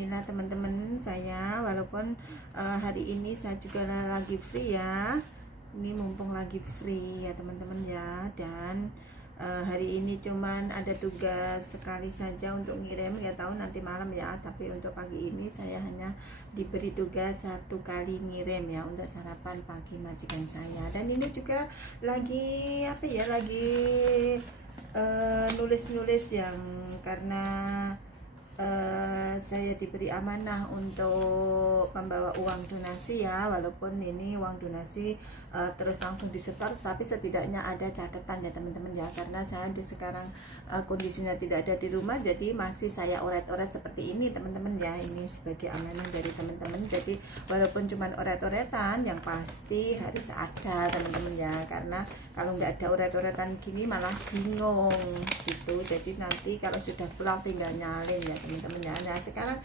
Bismillah teman-teman saya, walaupun hari ini saya juga lagi free ya. Ini mumpung lagi free ya teman-teman ya. Dan hari ini cuman ada tugas sekali saja untuk ngirim, ya tahu nanti malam ya. Tapi untuk pagi ini saya hanya diberi tugas 1 kali ngirim ya, untuk sarapan pagi majikan saya. Dan ini juga lagi apa ya, lagi nulis-nulis yang karena saya diberi amanah untuk membawa uang donasi ya, walaupun ini uang donasi terus langsung disetor, tapi setidaknya ada catatan ya teman-teman ya, karena saya di sekarang kondisinya tidak ada di rumah, jadi masih saya oret-oret seperti ini teman-teman ya. Ini sebagai amanah dari teman-teman, jadi walaupun cuma oret-oretan, yang pasti harus ada teman-teman ya, karena kalau nggak ada oret-oretan gini malah bingung gitu. Jadi nanti kalau sudah pulang tinggal nyalin ya teman-teman ya. Nah sekarang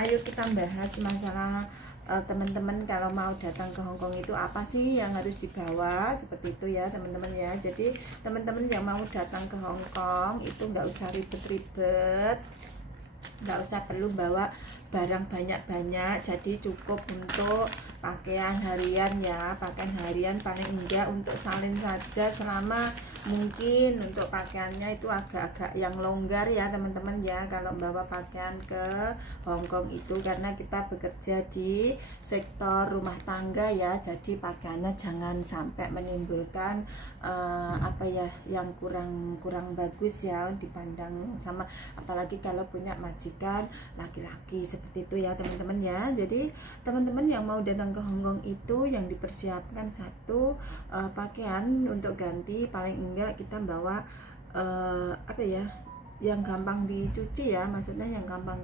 ayo kita bahas masalah teman-teman kalau mau datang ke Hongkong itu apa sih yang harus dibawa, seperti itu ya teman-teman ya. Jadi teman-teman yang mau datang ke Hongkong itu nggak usah ribet-ribet, nggak usah perlu bawa barang banyak-banyak, jadi cukup untuk pakaian harian ya. Pakaian harian paling enggak untuk salin saja, selama mungkin untuk pakaiannya itu agak-agak yang longgar ya teman-teman ya, kalau bawa pakaian ke Hongkong itu, karena kita bekerja di sektor rumah tangga ya, jadi pakaiannya jangan sampai menimbulkan apa ya, yang kurang bagus ya dipandang sama, apalagi kalau punya majikan laki-laki seperti itu ya teman-teman ya. Jadi teman-teman yang mau datang ke Hongkong itu yang dipersiapkan satu pakaian untuk ganti, paling enggak kita bawa apa ya, yang gampang dicuci ya, maksudnya yang gampang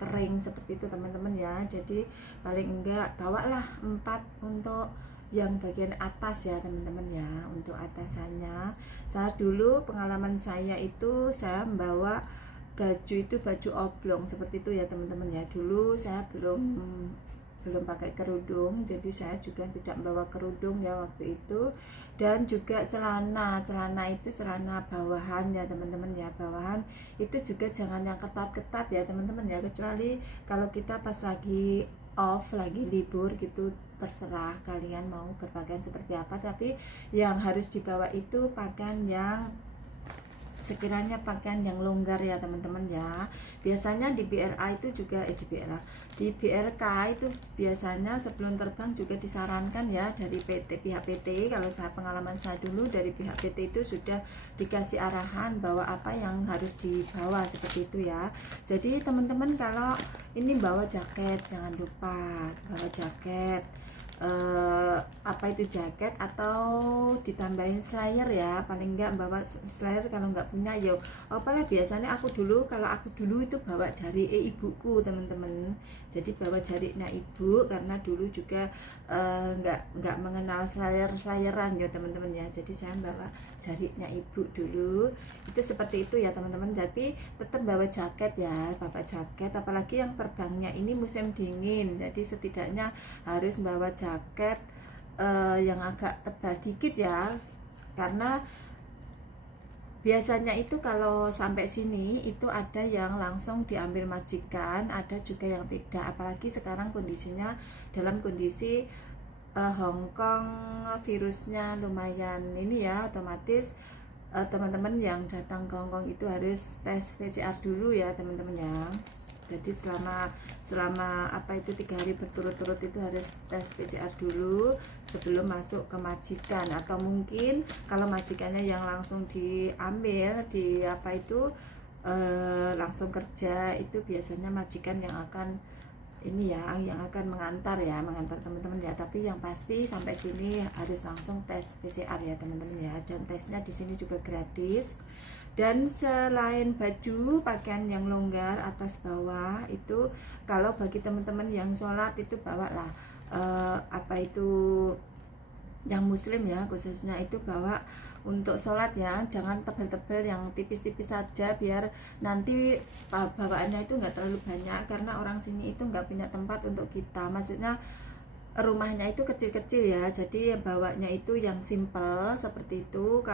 kering seperti itu teman-teman ya. Jadi paling enggak bawalah 4 untuk yang bagian atas ya teman-teman ya. Untuk atasannya, saya dulu pengalaman saya itu saya membawa baju itu baju oblong seperti itu ya teman-teman ya. Dulu saya belum pakai kerudung, jadi saya juga tidak membawa kerudung ya waktu itu. Dan juga celana itu celana bawahan ya teman-teman ya, bawahan itu juga jangan yang ketat-ketat ya teman-teman ya, kecuali kalau kita pas lagi off, lagi libur gitu, terserah kalian mau berpakaian seperti apa. Tapi yang harus dibawa itu pakaian yang sekiranya pakaian yang longgar ya teman-teman ya. Biasanya di BRA itu juga di BRK itu biasanya sebelum terbang juga disarankan ya dari pihak PT. Kalau saya pengalaman saya dulu dari pihak PT itu sudah dikasih arahan bahwa apa yang harus dibawa seperti itu ya. Jadi teman-teman kalau ini bawa jaket, jangan lupa bawa jaket. Apa itu jaket atau ditambahin slayer ya, paling enggak bawa slayer. Kalau enggak punya yo apalah, biasanya aku dulu itu bawa jari ibuku teman-teman. Jadi bawa jarinya ibu, karena dulu juga enggak mengenal slayeran ya teman-teman ya. Jadi saya bawa jarinya ibu dulu, itu seperti itu ya teman-teman. Tapi tetap bawa jaket ya, bawa jaket, apalagi yang terbangnya ini musim dingin, jadi setidaknya harus bawa jaket yang agak tebal dikit ya, karena biasanya itu kalau sampai sini itu ada yang langsung diambil majikan, ada juga yang tidak. Apalagi sekarang kondisinya dalam kondisi Hongkong virusnya lumayan ini ya, otomatis teman-teman yang datang ke Hongkong itu harus tes PCR dulu ya teman-teman ya. Jadi selama apa itu 3 hari berturut-turut itu harus tes PCR dulu sebelum masuk ke majikan. Atau mungkin kalau majikannya yang langsung diambil di apa itu langsung kerja, itu biasanya majikan yang akan ini ya, yang akan mengantar teman-teman ya. Tapi yang pasti sampai sini harus langsung tes PCR ya teman-teman ya. Dan tesnya di sini juga gratis. Dan selain baju, pakaian yang longgar atas bawah itu, kalau bagi teman-teman yang sholat itu bawalah apa itu yang muslim ya, khususnya itu bawa untuk sholat ya, jangan tebal-tebal, yang tipis-tipis saja, biar nanti bawaannya itu enggak terlalu banyak, karena orang sini itu enggak punya tempat untuk kita, maksudnya rumahnya itu kecil-kecil ya, jadi bawanya itu yang simple seperti itu.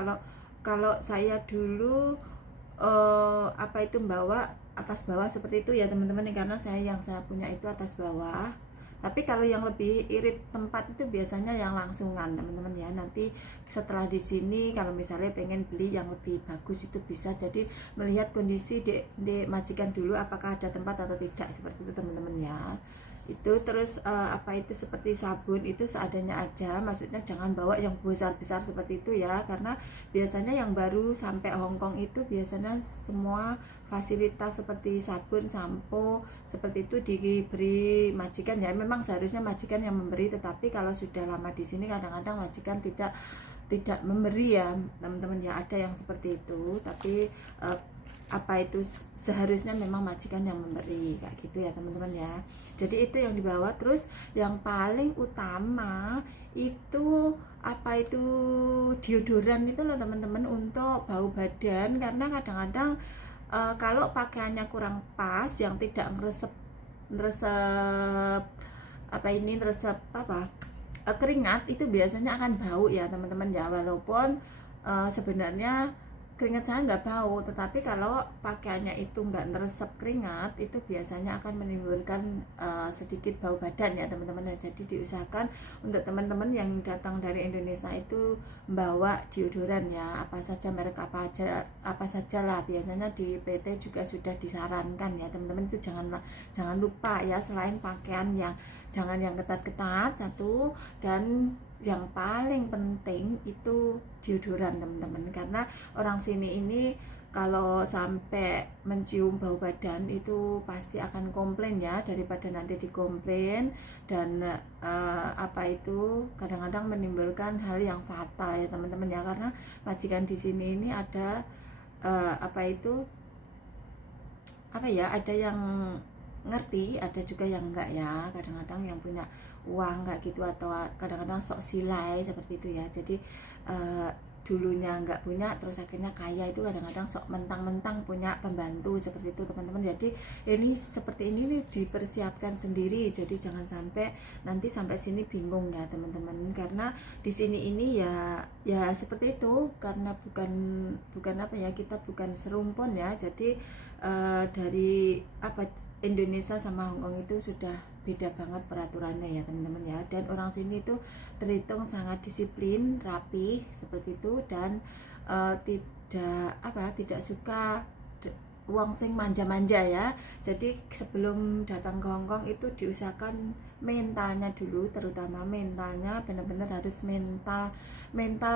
Kalau saya dulu apa itu bawa atas bawah seperti itu ya teman-teman, karena yang saya punya itu atas bawah. Tapi kalau yang lebih irit tempat itu biasanya yang langsungan teman-teman ya. Nanti setelah di sini kalau misalnya pengen beli yang lebih bagus itu bisa, jadi melihat kondisi di majikan dulu apakah ada tempat atau tidak, seperti itu teman-teman ya. Itu terus apa itu seperti sabun itu seadanya aja, maksudnya jangan bawa yang besar-besar seperti itu ya, karena biasanya yang baru sampai Hong Kong itu biasanya semua fasilitas seperti sabun, sampo seperti itu diberi majikan ya. Memang seharusnya majikan yang memberi, tetapi kalau sudah lama di sini kadang-kadang majikan tidak memberi ya teman-teman ya. Ada yang seperti itu, tapi apa itu seharusnya memang majikan yang memberi kayak gitu ya teman-teman ya. Jadi itu yang dibawa. Terus yang paling utama itu apa itu deodoran itu loh teman-teman, untuk bau badan, karena kadang-kadang kalau pakaiannya kurang pas, yang tidak ngeresep keringat, itu biasanya akan bau ya teman-teman ya. Walaupun sebenarnya keringat saya nggak bau, tetapi kalau pakaiannya itu nggak neresep keringat itu biasanya akan menimbulkan sedikit bau badan ya teman-teman. Jadi diusahakan untuk teman-teman yang datang dari Indonesia itu bawa deodoran ya, apa saja merek apa saja lah. Biasanya di PT juga sudah disarankan ya teman-teman, itu jangan lupa ya, selain pakaian yang jangan yang ketat-ketat satu, dan yang paling penting itu deodoran teman-teman, karena orang sini ini kalau sampai mencium bau badan itu pasti akan komplain ya, daripada nanti dikomplain dan apa itu kadang-kadang menimbulkan hal yang fatal ya teman-teman ya. Karena majikan di sini ini ada ada yang ngerti, ada juga yang enggak ya, kadang-kadang yang punya uang enggak gitu, atau kadang-kadang sok silai seperti itu ya. Jadi dulunya enggak punya terus akhirnya kaya, itu kadang-kadang sok mentang-mentang punya pembantu seperti itu teman-teman. Jadi ini seperti ini nih dipersiapkan sendiri, jadi jangan sampai nanti sampai sini bingung ya teman-teman. Karena di sini ini ya seperti itu, karena bukan apa ya, kita bukan serumpun ya. Jadi dari Indonesia sama Hongkong itu sudah beda banget peraturannya ya teman-teman ya. Dan orang sini itu terhitung sangat disiplin, rapi seperti itu, dan tidak suka uang sing manja-manja ya. Jadi sebelum datang ke Hongkong itu diusahakan mentalnya dulu, terutama mentalnya benar-benar harus mental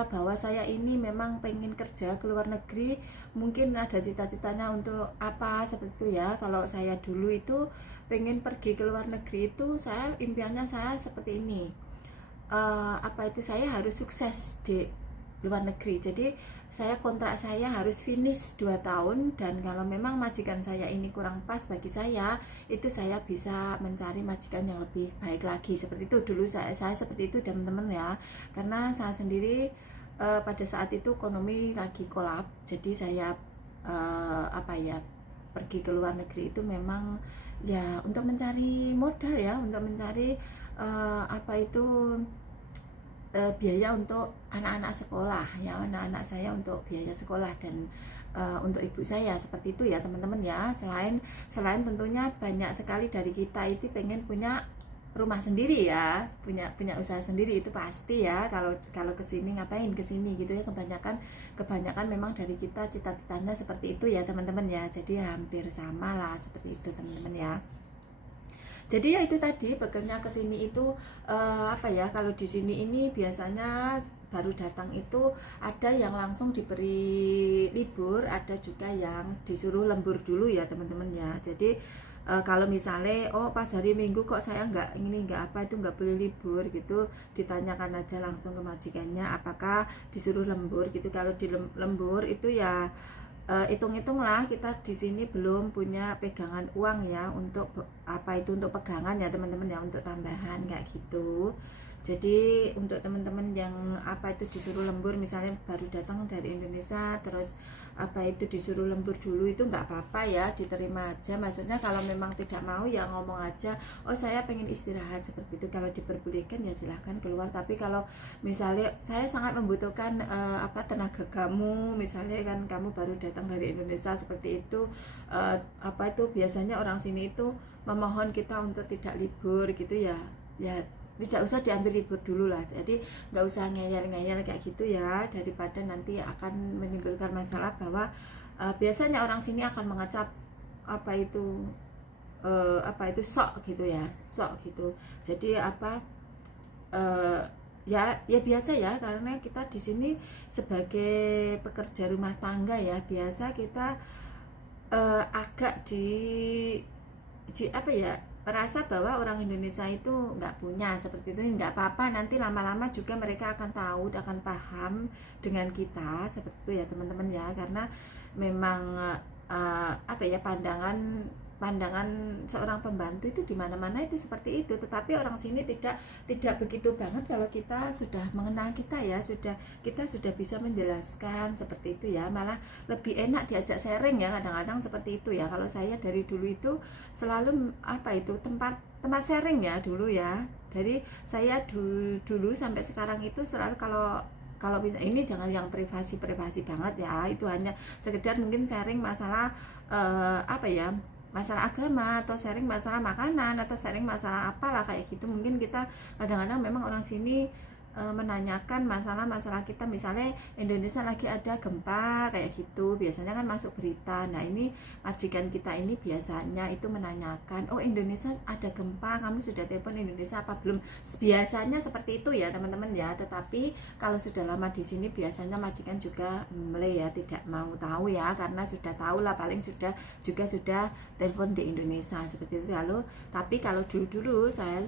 bahwa saya ini memang pengen kerja ke luar negeri, mungkin ada cita-citanya untuk apa seperti itu ya. Kalau saya dulu itu pengen pergi ke luar negeri itu, saya impiannya saya seperti ini, saya harus sukses di luar negeri. Jadi saya kontrak saya harus finish 2 tahun, dan kalau memang majikan saya ini kurang pas bagi saya, itu saya bisa mencari majikan yang lebih baik lagi. Seperti itu dulu saya seperti itu teman-teman ya. Karena saya sendiri pada saat itu ekonomi lagi kolap, jadi saya pergi ke luar negeri itu memang ya untuk mencari modal ya, untuk mencari biaya untuk anak-anak sekolah ya, anak-anak saya untuk biaya sekolah, dan untuk ibu saya seperti itu ya teman-teman ya. Selain tentunya banyak sekali dari kita itu pengen punya rumah sendiri ya, punya usaha sendiri, itu pasti ya. Kalau kesini ngapain kesini gitu ya, kebanyakan memang dari kita cita-citanya seperti itu ya teman-teman ya. Jadi hampir sama lah seperti itu teman-teman ya. Jadi ya itu tadi, bekerja ke sini itu kalau di sini ini biasanya baru datang itu ada yang langsung diberi libur, ada juga yang disuruh lembur dulu ya teman-teman ya. Jadi kalau misalnya pas hari Minggu kok saya nggak boleh libur gitu, ditanyakan aja langsung ke majikannya apakah disuruh lembur gitu. Kalau di lembur itu ya hitung-hitunglah, kita di sini belum punya pegangan uang ya untuk untuk pegangan ya teman-teman ya, untuk tambahan kayak gitu. Jadi untuk teman-teman yang apa itu disuruh lembur, misalnya baru datang dari Indonesia terus apa itu disuruh lembur dulu, itu nggak apa-apa ya, diterima aja. Maksudnya kalau memang tidak mau ya ngomong aja, oh saya pengen istirahat seperti itu. Kalau diperbolehkan ya silahkan keluar. Tapi kalau misalnya saya sangat membutuhkan apa tenaga kamu, misalnya kan kamu baru datang dari Indonesia seperti itu, apa itu biasanya orang sini itu memohon kita untuk tidak libur gitu ya, ya tidak usah diambil libur dulu lah. Jadi nggak usah ngeyel-ngeyel kayak gitu ya, daripada nanti akan menimbulkan masalah bahwa biasanya orang sini akan mengecap apa itu sok gitu ya, sok gitu. Jadi apa ya biasa ya, karena kita di sini sebagai pekerja rumah tangga ya, biasa kita agak di apa ya, merasa bahwa orang Indonesia itu nggak punya seperti itu. Nggak apa-apa, nanti lama-lama juga mereka akan tahu, akan paham dengan kita seperti itu ya teman-teman ya. Karena memang apa ya, pandangan seorang pembantu itu di mana-mana itu seperti itu. Tetapi orang sini tidak begitu banget. Kalau kita sudah mengenal kita ya, kita sudah bisa menjelaskan seperti itu ya, malah lebih enak diajak sharing ya kadang-kadang seperti itu ya. Kalau saya dari dulu itu selalu apa itu tempat sharing ya dulu ya. Dari saya dulu sampai sekarang itu selalu kalau bisa, ini jangan yang privasi banget ya, itu hanya sekedar mungkin sharing masalah apa ya, masalah agama, atau sharing masalah makanan, atau sharing masalah apalah kayak gitu. Mungkin kita kadang-kadang memang orang sini menanyakan masalah-masalah kita, misalnya Indonesia lagi ada gempa kayak gitu, biasanya kan masuk berita. Nah ini majikan kita ini biasanya itu menanyakan, oh Indonesia ada gempa, kamu sudah telepon Indonesia apa belum, biasanya seperti itu ya teman-teman ya. Tetapi kalau sudah lama di sini biasanya majikan juga ya tidak mau tahu ya, karena sudah tahu lah, paling sudah telepon di Indonesia seperti itu. Lalu tapi kalau dulu saya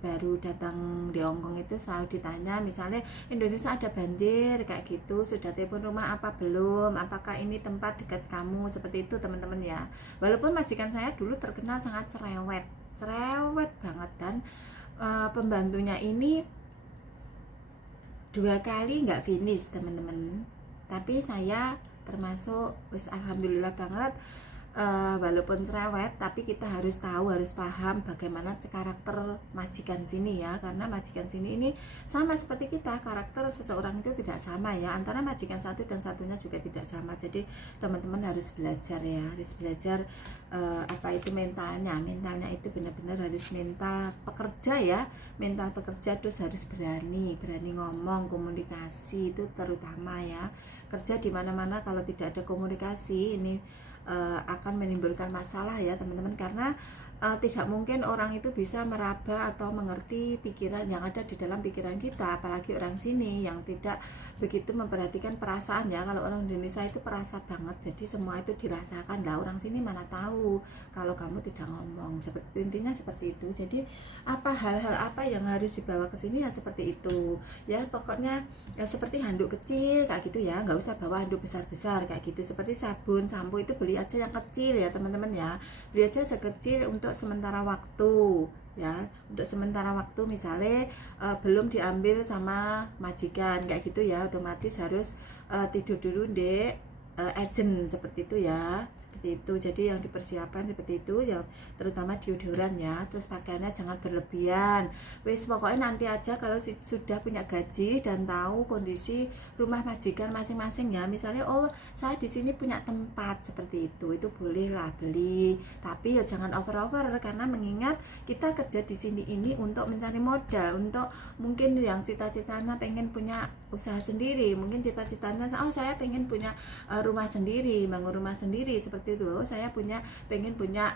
baru datang di Hongkong itu selalu ditanya, misalnya Indonesia ada banjir kayak gitu, sudah telepon rumah apa belum, apakah ini tempat dekat kamu, seperti itu teman-teman ya. Walaupun majikan saya dulu terkenal sangat cerewet banget, dan pembantunya ini 2 kali nggak finish teman-teman. Tapi saya termasuk alhamdulillah banget, walaupun cerewet tapi kita harus tahu, harus paham bagaimana karakter majikan sini ya. Karena majikan sini ini sama seperti kita, karakter seseorang itu tidak sama ya, antara majikan satu dan satunya juga tidak sama. Jadi teman-teman harus belajar ya, harus belajar apa itu mentalnya itu benar-benar harus mental pekerja ya, mental pekerja. Terus harus berani ngomong, komunikasi itu terutama ya. Kerja di mana-mana kalau tidak ada komunikasi ini akan menimbulkan masalah ya teman-teman. Karena tidak mungkin orang itu bisa meraba atau mengerti pikiran yang ada di dalam pikiran kita, apalagi orang sini yang tidak begitu memperhatikan perasaan ya. Kalau orang Indonesia itu perasa banget, jadi semua itu dirasakan lah. Orang sini mana tahu kalau kamu tidak ngomong, seperti itu, intinya seperti itu. Jadi apa hal-hal apa yang harus dibawa ke sini ya seperti itu ya. Pokoknya ya seperti handuk kecil kayak gitu ya, nggak usah bawa handuk besar-besar kayak gitu. Seperti sabun, sampo itu beli aja yang kecil ya teman-teman ya, beli aja sekecil untuk sementara waktu ya, untuk sementara waktu. Misalnya belum diambil sama majikan kayak gitu ya, otomatis harus tidur dulu di agent seperti itu ya, seperti itu. Jadi yang dipersiapkan seperti itu yang terutama deodoran ya. Terus pakaiannya jangan berlebihan, wes pokoknya nanti aja kalau sudah punya gaji dan tahu kondisi rumah majikan masing-masing ya. Misalnya oh saya di sini punya tempat seperti itu bolehlah beli, tapi ya jangan over karena mengingat kita kerja di sini ini untuk mencari modal, untuk mungkin yang cita-citanya pengen punya usaha sendiri, mungkin cita-citanya oh saya pengen punya rumah sendiri, bangun rumah sendiri seperti itu. Saya pengen punya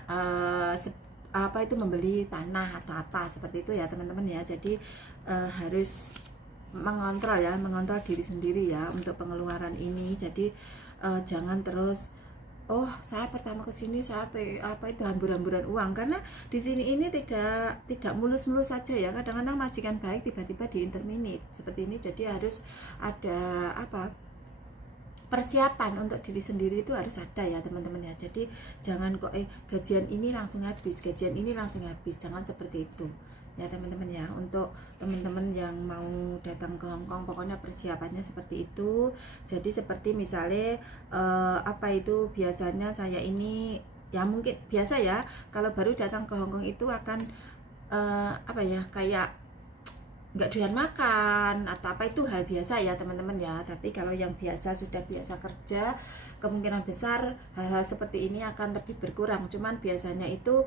apa itu membeli tanah atau apa seperti itu ya teman-teman ya. Jadi harus mengontrol diri sendiri ya untuk pengeluaran ini. Jadi jangan terus oh saya pertama kesini saya apa itu hambur-hamburan uang, karena di sini ini tidak mulus-mulus saja ya. Kadang-kadang majikan baik tiba-tiba diinterminate seperti ini. Jadi harus ada apa persiapan untuk diri sendiri itu harus ada ya teman-teman ya. Jadi jangan kok gajian ini langsung habis, jangan seperti itu. ya teman-teman ya. Untuk teman-teman yang mau datang ke Hong Kong, pokoknya persiapannya seperti itu. Jadi seperti misalnya apa itu, biasanya saya ini ya mungkin biasa ya, kalau baru datang ke Hong Kong itu akan apa ya, kayak nggak doyan makan atau apa, itu hal biasa ya teman-teman ya. Tapi kalau yang biasa, sudah biasa kerja, kemungkinan besar hal-hal seperti ini akan lebih berkurang. Cuman biasanya itu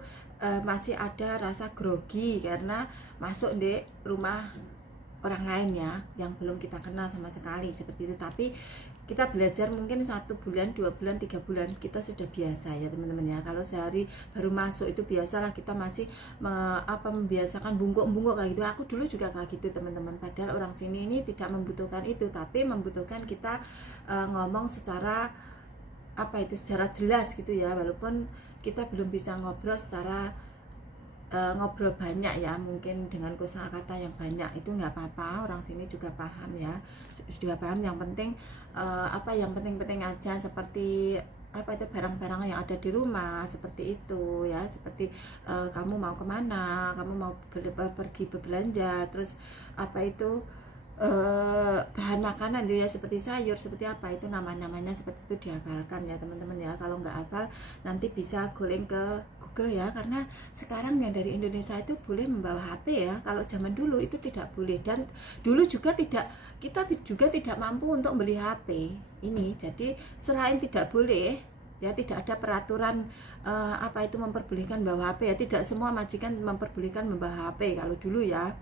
masih ada rasa grogi karena masuk di rumah orang lain ya, yang belum kita kenal sama sekali seperti itu. Tapi kita belajar mungkin 1 bulan, 2 bulan, 3 bulan kita sudah biasa ya teman-teman ya. Kalau sehari baru masuk itu biasalah kita masih membiasakan bungkuk-bungkuk kayak gitu. Aku dulu juga kayak gitu teman-teman. Padahal orang sini ini tidak membutuhkan itu, tapi membutuhkan kita ngomong secara apa itu, secara jelas gitu ya. Walaupun kita belum bisa ngobrol secara ngobrol banyak ya, mungkin dengan kosakata yang banyak, itu nggak apa-apa, orang sini juga paham ya, juga paham. Yang penting yang penting-penting aja, seperti apa itu, barang-barang yang ada di rumah seperti itu ya, seperti kamu mau kemana, kamu mau pergi berbelanja, terus apa itu bahan makanan itu ya, seperti sayur, seperti apa itu namanya seperti itu dihafalkan ya teman-teman ya. Kalau nggak hafal nanti bisa googling ke Google ya, karena sekarang yang dari Indonesia itu boleh membawa HP ya. Kalau zaman dulu itu tidak boleh, dan dulu juga kita juga tidak mampu untuk beli HP ini. Jadi selain tidak boleh ya, tidak ada peraturan apa itu memperbolehkan bawa HP ya, tidak semua majikan memperbolehkan membawa HP kalau dulu ya.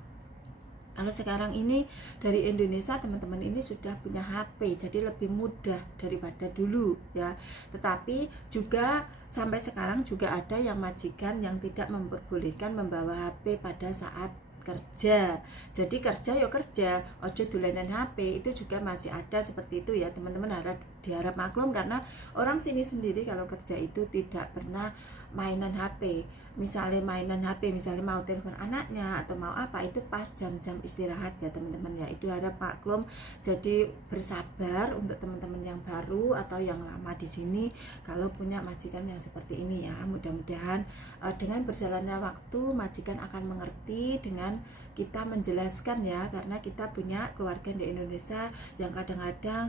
Kalau sekarang ini dari Indonesia teman-teman ini sudah punya HP, jadi lebih mudah daripada dulu ya. Tetapi juga sampai sekarang juga ada yang majikan yang tidak memperbolehkan membawa HP pada saat kerja. Jadi kerja yuk kerja, ojo dolanan HP, itu juga masih ada seperti itu ya teman-teman. Diharap maklum, karena orang sini sendiri kalau kerja itu tidak pernah mainan HP. Misalnya mainan HP, misalnya mau telepon anaknya atau mau apa, itu pas jam-jam istirahat ya teman-teman ya. Itu harap maklum. Jadi bersabar untuk teman-teman yang baru atau yang lama di sini kalau punya majikan yang seperti ini ya. Mudah-mudahan dengan berjalannya waktu majikan akan mengerti dengan kita menjelaskan ya, karena kita punya keluarga di Indonesia yang kadang-kadang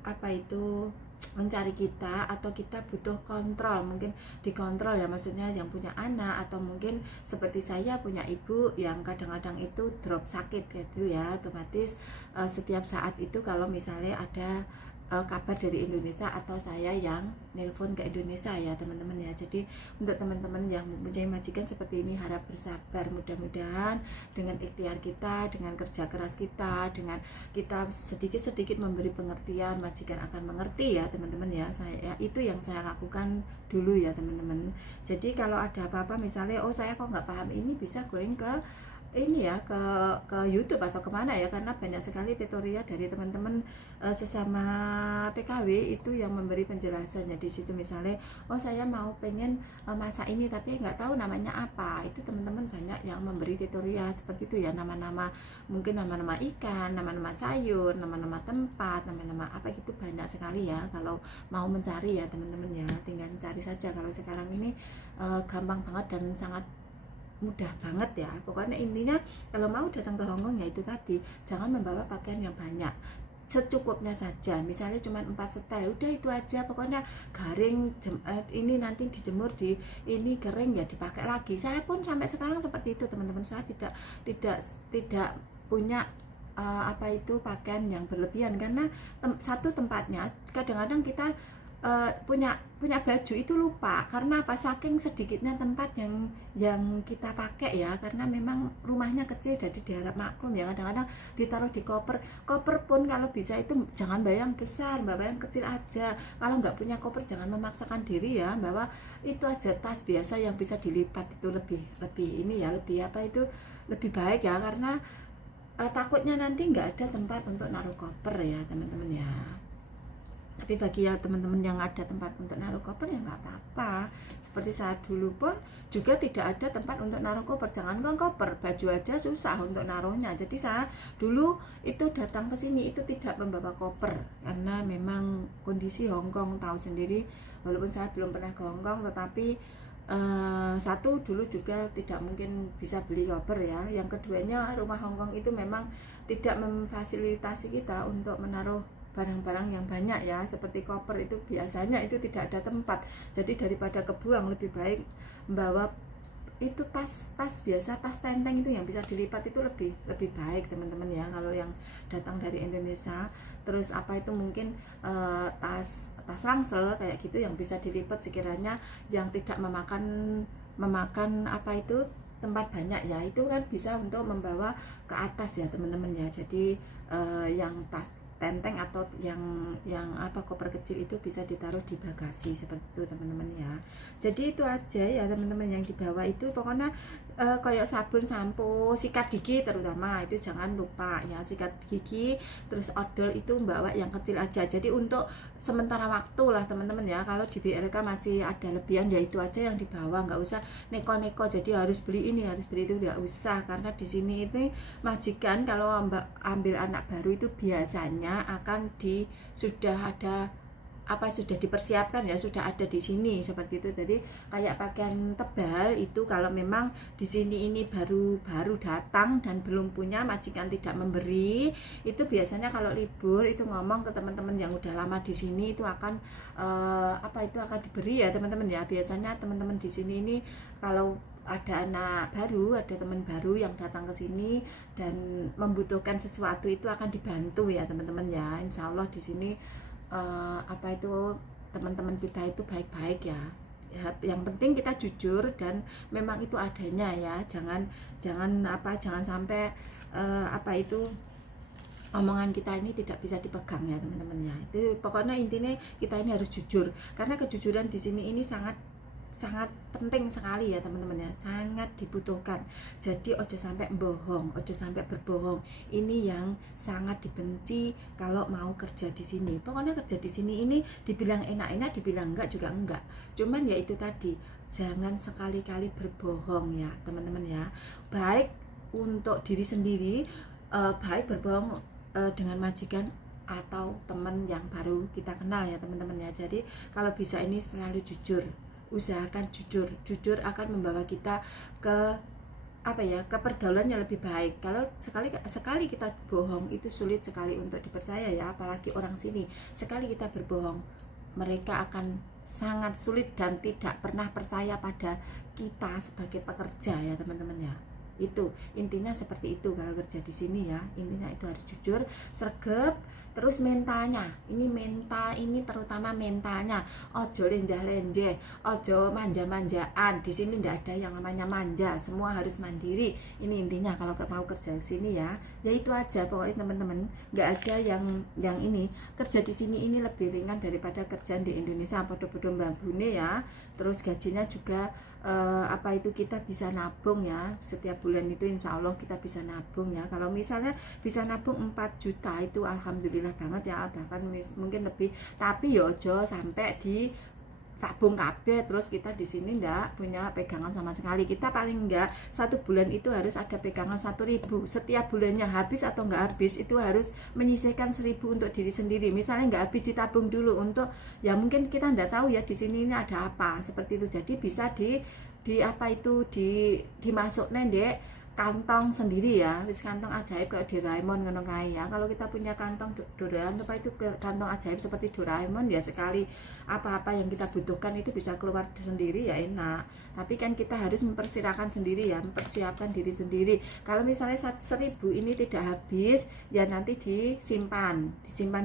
apa itu mencari kita, atau kita butuh kontrol, mungkin dikontrol ya, maksudnya yang punya anak, atau mungkin seperti saya punya ibu yang kadang-kadang itu drop sakit gitu ya, otomatis setiap saat itu kalau misalnya ada kabar dari Indonesia atau saya yang nelpon ke Indonesia ya teman-teman ya. Jadi untuk teman-teman yang mempunyai majikan seperti ini harap bersabar. Mudah-mudahan dengan ikhtiar kita, dengan kerja keras kita, dengan kita sedikit-sedikit memberi pengertian, majikan akan mengerti ya teman-teman ya. Itu yang saya lakukan dulu ya teman-teman. Jadi kalau ada apa-apa misalnya, oh saya kok nggak paham ini, bisa going ke ini ya, ke YouTube atau kemana ya, karena banyak sekali tutorial dari teman-teman sesama TKW itu yang memberi penjelasannya di situ. Misalnya, oh saya mau pengen masak ini tapi nggak tahu namanya apa, itu teman-teman banyak yang memberi tutorial seperti itu ya, nama-nama, mungkin nama-nama ikan, nama-nama sayur, nama-nama tempat, nama-nama apa gitu, banyak sekali ya. Kalau mau mencari ya teman-teman ya, tinggal cari saja. Kalau sekarang ini gampang banget dan sangat mudah banget ya. Pokoknya intinya kalau mau datang ke Hong Kong ya itu tadi, jangan membawa pakaian yang banyak, secukupnya saja. Misalnya cuma 4 setel, udah itu aja. Pokoknya garing, ini nanti dijemur di ini kering ya dipakai lagi. Saya pun sampai sekarang seperti itu teman-teman. Saya tidak punya apa itu pakaian yang berlebihan, karena satu tempatnya kadang-kadang kita punya baju itu lupa, karena apa, saking sedikitnya tempat yang kita pakai ya, karena memang rumahnya kecil. Jadi diharap maklum ya, kadang-kadang ditaruh di koper pun kalau bisa itu jangan bawa yang besar, bawa yang kecil aja. Kalau nggak punya koper jangan memaksakan diri ya, bawa itu aja tas biasa yang bisa dilipat, itu lebih ini ya, lebih apa itu, lebih baik ya, karena takutnya nanti nggak ada tempat untuk naruh koper ya teman-teman ya. Tapi bagi ya teman-teman yang ada tempat untuk naruh koper ya nggak apa-apa. Seperti saat dulu pun juga tidak ada tempat untuk naruh koper, jangankan koper, baju aja susah untuk naruhnya. Jadi saya dulu itu datang ke sini itu tidak membawa koper, karena memang kondisi Hong Kong tahu sendiri. Walaupun saya belum pernah ke Hong Kong, tetapi satu dulu juga tidak mungkin bisa beli koper ya. Yang keduanya rumah Hongkong itu memang tidak memfasilitasi kita untuk menaruh barang-barang yang banyak ya, seperti koper itu biasanya itu tidak ada tempat. Jadi daripada kebuang lebih baik membawa itu tas biasa, tas tenteng itu yang bisa dilipat itu lebih baik teman-teman ya, kalau yang datang dari Indonesia. Terus apa itu mungkin tas ransel kayak gitu yang bisa dilipat sekiranya yang tidak memakan apa itu tempat banyak ya, itu kan bisa untuk membawa ke atas ya teman-teman ya. Jadi yang tas tenteng atau yang apa koper kecil itu bisa ditaruh di bagasi seperti itu teman-teman ya. Jadi itu aja ya teman-teman yang dibawa itu, pokoknya kayak sabun, sampo, sikat gigi terutama itu jangan lupa ya, sikat gigi. Terus odol itu bawa yang kecil aja, jadi untuk sementara waktu lah teman-teman ya. Kalau di BRK masih ada lebihan ya itu aja yang dibawa, nggak usah neko-neko jadi harus beli ini harus beli itu, nggak usah. Karena di sini itu majikan kalau ambil anak baru itu biasanya akan sudah ada apa, sudah dipersiapkan ya, sudah ada di sini seperti itu. Jadi kayak pakaian tebal itu kalau memang di sini ini baru datang dan belum punya, majikan tidak memberi, itu biasanya kalau libur itu ngomong ke teman-teman yang udah lama di sini itu akan apa itu akan diberi ya teman-teman ya. Biasanya teman-teman di sini ini kalau ada anak baru, ada teman baru yang datang ke sini dan membutuhkan sesuatu itu akan dibantu ya teman-teman ya. Insya Allah di sini apa itu teman-teman kita itu baik-baik ya. Yang penting kita jujur dan memang itu adanya ya. Jangan sampai apa itu omongan kita ini tidak bisa dipegang ya teman-teman ya. Itu pokoknya intinya kita ini harus jujur, karena kejujuran di sini ini sangat penting sekali ya teman-teman ya, sangat dibutuhkan. Jadi ojo sampai bohong, ojo sampai berbohong. Ini yang sangat dibenci kalau mau kerja di sini. Pokoknya kerja di sini ini dibilang enak-enak, dibilang enggak juga enggak. Cuman ya itu tadi, jangan sekali-kali berbohong ya teman-teman ya. Baik untuk diri sendiri, baik berbohong dengan majikan atau teman yang baru kita kenal ya teman-teman ya. Jadi kalau bisa ini selalu jujur, usahakan jujur akan membawa kita ke apa ya, ke pergaulan yang lebih baik. Kalau sekali kita bohong itu sulit sekali untuk dipercaya ya, apalagi orang sini. Sekali kita berbohong, mereka akan sangat sulit dan tidak pernah percaya pada kita sebagai pekerja ya teman-teman ya. Itu intinya seperti itu kalau kerja di sini ya. Intinya itu harus jujur, sregep. Terus mentalnya, ini mental, ini terutama mentalnya, ojo lenjah-lenjeh, ojo manja-manjaan. Di sini tidak ada yang namanya manja, semua harus mandiri. Ini intinya kalau mau kerja di sini ya. Ya itu aja pokoknya teman-teman, nggak ada yang ini. Kerja di sini ini lebih ringan daripada kerjaan di Indonesia, podo-podo mbambune ya. Terus gajinya juga apa itu kita bisa nabung ya, setiap bulan itu insya Allah kita bisa nabung ya. Kalau misalnya bisa nabung 4 juta itu alhamdulillah banget ya, bahkan mungkin lebih. Tapi ya ojo sampai di tabung kabeh terus kita di sini ndak punya pegangan sama sekali. Kita paling enggak 1 bulan itu harus ada pegangan 1.000. Setiap bulannya habis atau enggak habis itu harus menyisihkan 1.000 untuk diri sendiri. Misalnya enggak habis ditabung dulu untuk ya mungkin kita ndak tahu ya di sini ini ada apa seperti itu. Jadi bisa di apa itu dimasuk nendek kantong sendiri ya, wis kantong ajaib kayak Doraemon ngono kae ya. Kalau kita punya kantong Doraemon apa itu kantong ajaib seperti Doraemon ya, sekali apa-apa yang kita butuhkan itu bisa keluar sendiri ya enak. Tapi kan kita harus mempersiapkan sendiri ya, mempersiapkan diri sendiri. Kalau misalnya 1.000 ini tidak habis ya nanti disimpan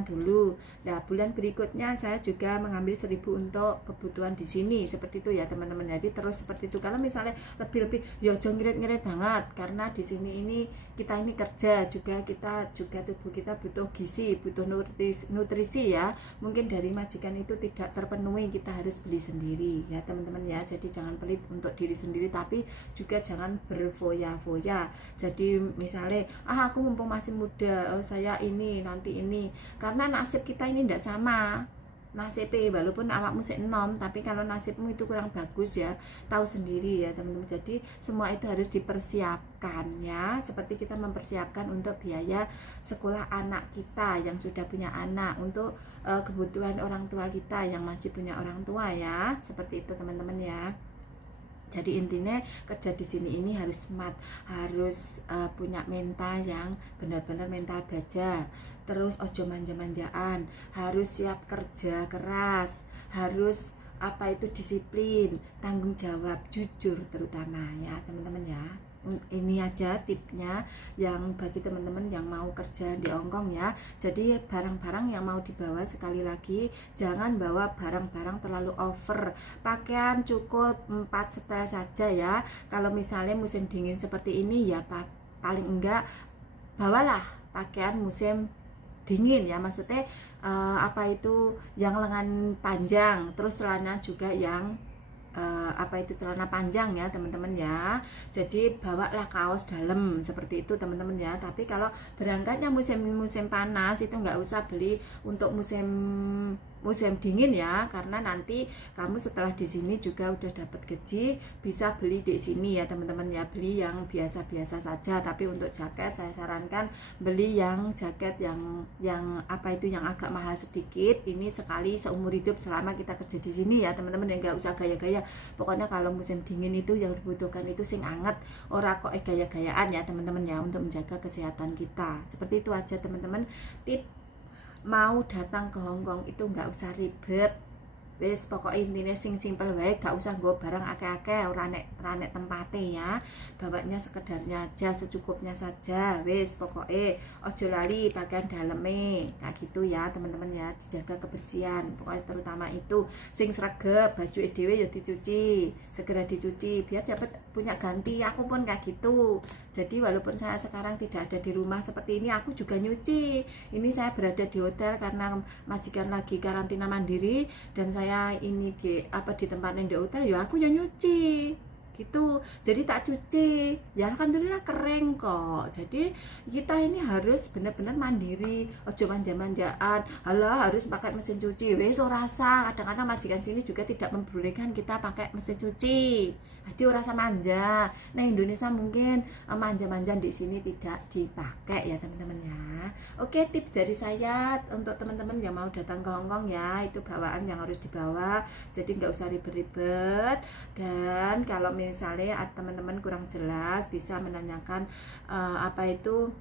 dulu. Nah bulan berikutnya saya juga mengambil 1.000 untuk kebutuhan di sini seperti itu ya teman-teman. Jadi terus seperti itu. Kalau misalnya lebih ya jangan ngirit-ngirit banget, karena di sini ini kita ini kerja juga, kita juga tubuh kita butuh gizi, butuh nutrisi ya. Mungkin dari majikan itu tidak terpenuhi, kita harus beli sendiri ya teman-teman ya. Jadi jangan pelit untuk diri sendiri, tapi juga jangan berfoya-foya. Jadi misalnya aku mumpung masih muda, saya ini nanti ini, karena nasib kita ini tidak sama nasibnya. Walaupun awakmu sik enom, tapi kalau nasibmu itu kurang bagus ya, tahu sendiri ya teman-teman. Jadi semua itu harus dipersiapkan ya, seperti kita mempersiapkan untuk biaya sekolah anak kita yang sudah punya anak, untuk kebutuhan orang tua kita yang masih punya orang tua ya, seperti itu teman-teman ya. Jadi intinya kerja di sini ini harus smart, harus punya mental yang benar-benar mental baja. Terus ojo manja-manjaan, harus siap kerja keras, harus apa itu disiplin, tanggung jawab, jujur terutama ya teman-teman ya. Ini aja tipnya yang bagi teman-teman yang mau kerja di Hongkong ya. Jadi barang-barang yang mau dibawa, sekali lagi jangan bawa barang-barang terlalu over. Pakaian cukup 4 setel saja ya. Kalau misalnya musim dingin seperti ini ya paling enggak bawalah pakaian musim dingin ya, maksudnya apa itu yang lengan panjang, terus celana juga yang apa itu celana panjang ya teman-teman ya. Jadi bawalah kaos dalam seperti itu teman-teman ya. Tapi kalau berangkatnya musim panas itu nggak usah beli untuk musim dingin ya, karena nanti kamu setelah di sini juga udah dapat gaji, bisa beli di sini ya teman-teman ya, beli yang biasa-biasa saja. Tapi untuk jaket saya sarankan beli yang jaket yang apa itu yang agak mahal sedikit. Ini sekali seumur hidup selama kita kerja di sini ya teman-teman ya, nggak usah gaya-gaya. Pokoknya kalau musim dingin itu yang dibutuhkan itu sing anget, ora kok gaya-gayaan ya teman-teman ya, untuk menjaga kesehatan kita. Seperti itu aja teman-teman. Tip mau datang ke Hongkong itu nggak usah ribet, wis pokoknya intinya sing simpel wae, gak usah nggo barang akeh-akeh, ora nek tempate ya, bawanya sekedarnya aja, secukupnya saja, wis pokoknya ojo lali pakaian daleme kayak gitu ya teman-teman ya, dijaga kebersihan pokoknya, terutama itu sing sregep, baju dhewe ya dicuci, segera dicuci biar dapat punya ganti. Aku pun kayak gitu. Jadi walaupun saya sekarang tidak ada di rumah seperti ini, aku juga nyuci. Ini saya berada di hotel karena majikan lagi karantina mandiri, dan saya ini di tempatnya di hotel ya aku nyuci gitu. Jadi tak cuci ya alhamdulillah keren kok. Jadi kita ini harus benar-benar mandiri, ojo manja-manjaan halah harus pakai mesin cuci, wes ora rasa. Kadang-kadang majikan sini juga tidak membolehkan kita pakai mesin cuci, jadi rasa manja. Nah Indonesia mungkin manja-manja, di sini tidak dipakai ya teman-teman ya. Oke, tips dari saya untuk teman-teman yang mau datang ke Hongkong ya, itu bawaan yang harus dibawa. Jadi nggak usah ribet-ribet. Dan kalau misalnya teman-teman kurang jelas, bisa menanyakan apa itu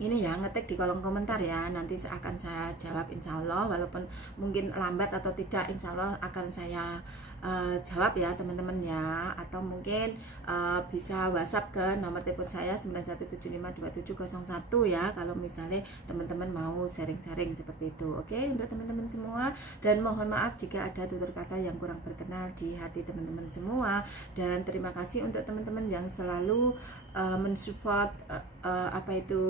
ini ya, ngetik di kolom komentar ya, nanti akan saya jawab insya Allah. Walaupun mungkin lambat atau tidak, insya Allah akan saya jawab ya teman-teman ya. Atau mungkin bisa WhatsApp ke nomor telepon saya 91752701 ya, kalau misalnya teman-teman mau sharing-sharing seperti itu. Oke, untuk teman-teman semua, dan mohon maaf jika ada tutur kata yang kurang berkenan di hati teman-teman semua. Dan terima kasih untuk teman-teman yang selalu mensupport apa itu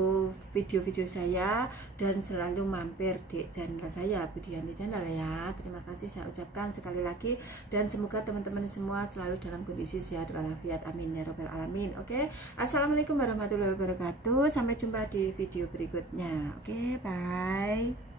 video-video saya, dan selalu mampir di channel saya, Budianti Channel ya. Terima kasih saya ucapkan sekali lagi, dan semoga teman-teman semua selalu dalam kondisi sehat walafiat, amin ya robbal alamin. Oke, assalamualaikum warahmatullahi wabarakatuh, sampai jumpa di video berikutnya. Oke, bye.